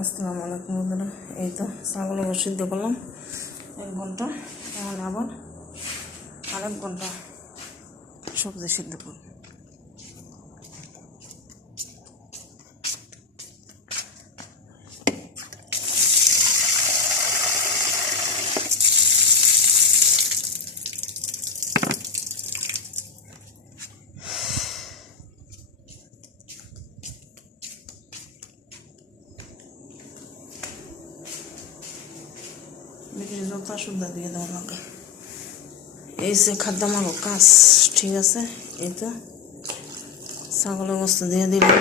আসসালামু আলাইকুম বন্ধুরা, এই তো ছাগল সিদ্ধ করলাম, এক ঘণ্টা, এখন আবার আরেক ঘণ্টা সবজি সিদ্ধ করব। বেশি জলটা সুদ্ধা দিয়ে দেওয়া লাগে এই সে খাদ্য মারো কাজ ঠিক আছে তো ছাগলের বস্তু দিয়ে দিলাম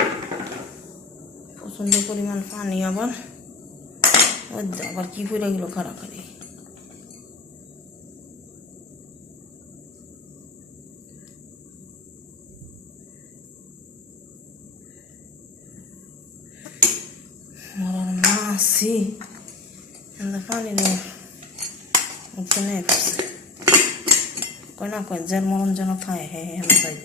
প্রচণ্ড পরিমাণ পানি আবার আবার কি করে গেল খাড়াখাড়ি মরার মাছি এত পানি নেই করছে কয় না কয় যেন মরণ যেন খায় হে হে আমি পাই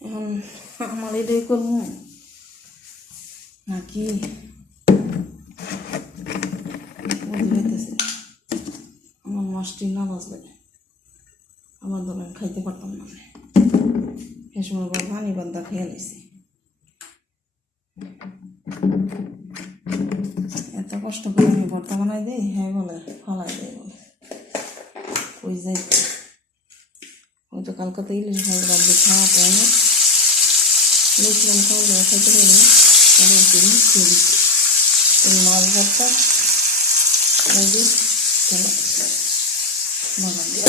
এখন আমার এটাই করব নাকি বন্ধ হইতেছে মাছটি না বাজলে আমার ধরেন খাইতে পারতাম না সে সময় আবার পানি বান্দা খেয়ে নিছি এত কষ্ট করে আমি ভর্তা বানাই দিই হ্যাঁ বলে, ফালাই দেয় বলে। ওই যাই ওই তো কালকাতা ইলিশ ভাই বাদ খাওয়া পায় না। দেখলাম খাওয়ালে খাইতে পারি না। কারণ তিনি খেয়ে মাছ ভর্তা এই যে Moran diye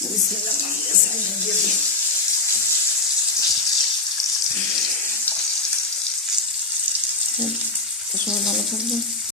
Bismillahirrahmanirrahim. Evet, şu an alakalı.